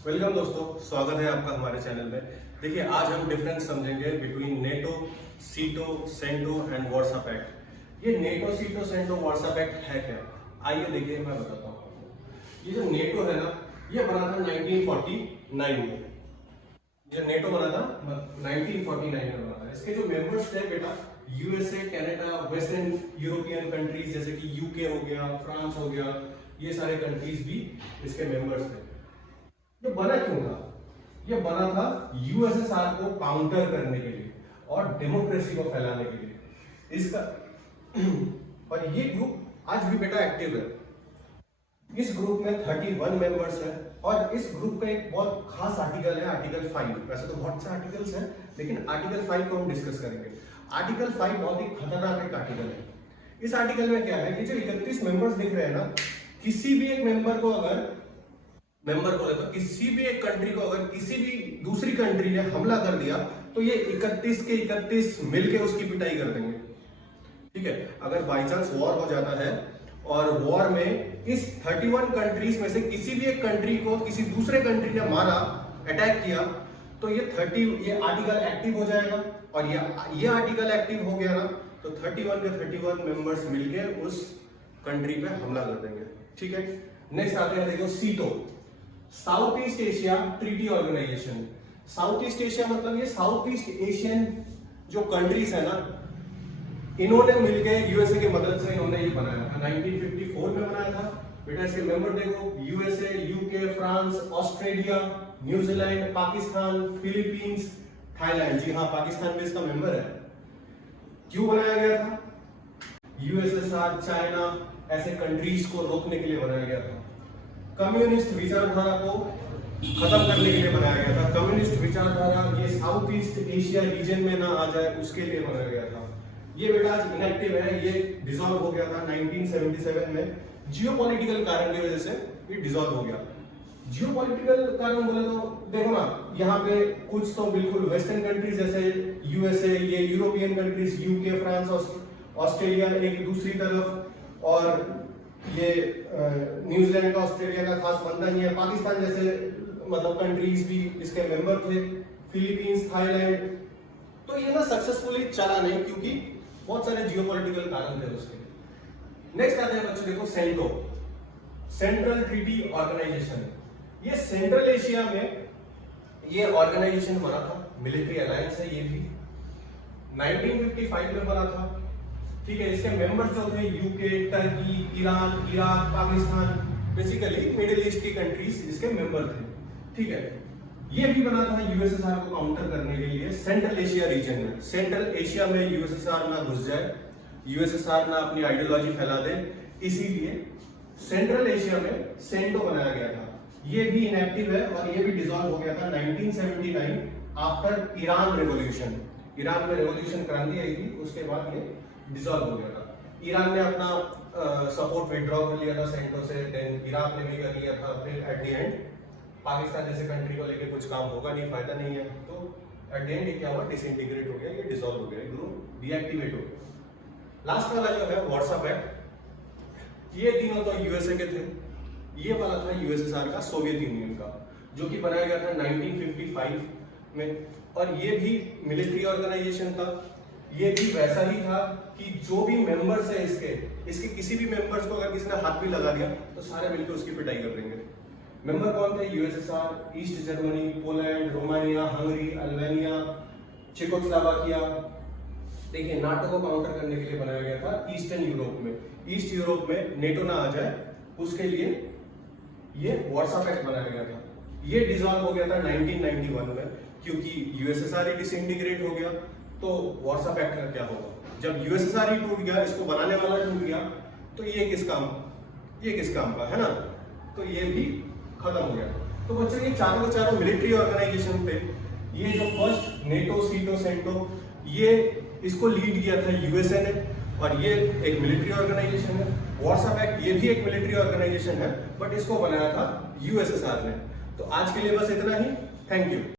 Welcome दोस्तों, स्वागत है आपका हमारे चैनल में। देखिए, आज हम डिफरेंस समझेंगे बिटवीन नेटो, सीटो, सेंटो एंड व्हाट्सएप एक्ट। ये नेटो, सीटो, सेंटो, व्हाट्सएप एक्ट है क्या? आइए देखिए, मैं बताता हूँ आपको। ये जो नेटो है ना, ये बना था 1949 में। ये नेटो बना था 1949 में बना था। इसके जो मेंबर्स थे बेटा, USA, Canada, western European countries जैसे कि यूके हो गया, फ्रांस हो गया, ये सारे कंट्रीज भी इसके मेंबर्स थे। ये बना क्यों था? ये बना था यूएसएसआर को काउंटर करने के लिए और डेमोक्रेसी को फैलाने के लिए इसका। और ये ग्रुप आज भी बेटा एक्टिव है। इस ग्रुप में 31 मेंबर्स हैं और इस ग्रुप का एक बहुत खास आर्टिकल है, आर्टिकल 5। वैसे तो बहुत से आर्टिकल्स हैं, लेकिन आर्टिकल 5 को हम डिस्कस करेंगे। आर्टिकल 5 बहुत ही खतरनाक एक आर्टिकल है। इस आर्टिकल में क्या है कि जो 31 मेंबर्स दिख रहे हैं ना, किसी भी एक मेंबर को तो किसी भी एक कंट्री को अगर किसी भी दूसरी कंट्री ने हमला कर दिया तो ये 31 के 31 मिलकर उसकी पिटाई कर देंगे। ठीक है, अगर बाई चांस वॉर हो जाता है और वॉर में इस 31 कंट्रीज में से किसी भी एक कंट्री को किसी दूसरे कंट्री ने मारा, अटैक किया, तो ये आर्टिकल एक्टिव हो जाएगा। और ये आर्टिकल एक्टिव हो गया ना, तो 31 के 31 मेंबर्स मिलकर उस कंट्री पे हमला कर देंगे। ठीक है, नेक्स्ट आते हैं, देखो SEATO, South East Asia Treaty Organisation. South East Asia मतलब ये साउथ ईस्ट एशियन जो कंट्रीज है ना, इन्होंने मिलकर यूएसए की मदद से इन्होंने ये बनाया था। 1954 में बनाया था बेटा। इसके मेंबर देखो, USA, UK, France, Australia, New Zealand, Pakistan, Philippines, Thailand. जी हाँ, पाकिस्तान भी इसका मेंबर है। क्यों बनाया गया था? यूएसएसआर, चाइना ऐसे कंट्रीज को रोकने के लिए बनाया गया था। कम्युनिस्ट विचारधारा को खत्म करने के लिए बनाया गया था। कम्युनिस्ट विचारधारा ये साउथ ईस्ट एशिया रीजन में ना आ जाए, उसके लिए बनाया गया था। ये बेटा आज इनएक्टिव है, ये डिसॉल्व हो गया था 1977 में। जियोपॉलिटिकल कारण की वजह से ये डिसॉल्व हो गया। जियोपॉलिटिकल कारण बोले तो देखो ना, यहाँ पे कुछ तो बिल्कुल वेस्टर्न कंट्रीज जैसे यूएसए, ये European countries, UK, France, Australia एक दूसरी तरफ, और ये न्यूजीलैंड का ऑस्ट्रेलिया का खास बनता नहीं है। पाकिस्तान जैसे मतलब कंट्रीज भी इसके मेंबर थे, फिलीपींस, थाईलैंड। तो ये ना सक्सेसफुली चला नहीं क्योंकि बहुत सारे जियोपॉलिटिकल कारण थे उसके। नेक्स्ट आते हैं बच्चों, देखो सेंटो, सेंट्रल ट्रीटी ऑर्गेनाइजेशन। ये सेंट्रल एशिया में ये ऑर्गेनाइजेशन बना था, मिलिट्री अलायंस है ये भी। 1955 में बना था। ठीक है, इसके मेंबर्स जो थे UK, Turkey, Iran, Iraq, Pakistan, basically middle east की कंट्रीज इसके मेंबर थे। ठीक है, ये भी बना था यूएसएसआर को काउंटर करने के लिए सेंट्रल एशिया रीजन में। सेंट्रल एशिया में यूएसएसआर ना घुस जाए, यूएसएसआर ना अपनी आइडियोलॉजी फैला दे, इसीलिए सेंट्रल एशिया में सेंटो बनाया गया था। ये भी इनएक्टिव है और ये भी डिसॉल्व हो गया था 1979 आफ्टर ईरान रेवोल्यूशन। ईरान में रेवोल्यूशन क्रांति आई थी, उसके बाद ये डिसॉल्व हो गया था। ईरान ने अपना सपोर्ट विड्रॉ कर लिया था सेंटो से, देन इराक ने भी कर लिया था। फिर एट द एंड पाकिस्तान जैसे कंट्री को लेके कुछ काम होगा नहीं, फायदा नहीं है, तो एट द एंड ये क्या हुआ, डिसइंटीग्रेट हो गया, ये डिसॉल्व हो गया, ग्रुप डीएक्टिवेट हो गया। लास्ट वाला जो है व्हाट्सएप एक्ट, ये तीनों तो यूएसए के थे। ये वाला था यूएसएसआर का, सोवियत यूनियन का, जो कि बनाया गया था 1955 में। और ये भी मिलिट्री ऑर्गेनाइजेशन था। ये भी वैसा ही था कि जो भी मेंबर्स है इसके किसी भी मेंबर्स को अगर किसी ने हाथ भी लगा दिया तो सारे मिलकर उसकी पिटाई कर देंगे। मेंबर कौन थे? USSR, east Germany, Poland, Romania, Hungary, Albania, Czechoslovakia. देखिए, नाटो को काउंटर करने के लिए बनाया गया था ईस्टर्न यूरोप में। ईस्ट यूरोप में नेटो ना आ जाए उसके लिए ये व्हाट्सएप एक्ट बनाया गया था। ये डिसॉल्व हो गया था 1991 में, क्योंकि यूएसएसआर डिसइंटीग्रेट हो गया। तो व्हाट्सएप एक्ट का क्या होगा? जब यूएसएसआर ही टूट गया, इसको बनाने वाला टूट गया, तो ये किस काम का है ना? तो ये भी खत्म हो गया। तो बच्चों, ये चारों के चारों मिलिट्री ऑर्गेनाइजेशन थे। ये जो फर्स्ट नेटो, सीटो, सेंटो, ये इसको लीड किया था यूएसए ने, और ये एक मिलिट्री ऑर्गेनाइजेशन है। व्हाट्सएप एक्ट ये भी एक मिलिट्री ऑर्गेनाइजेशन है, बट इसको बनाया था यूएसएसआर ने। तो आज के लिए बस इतना ही। Thank you.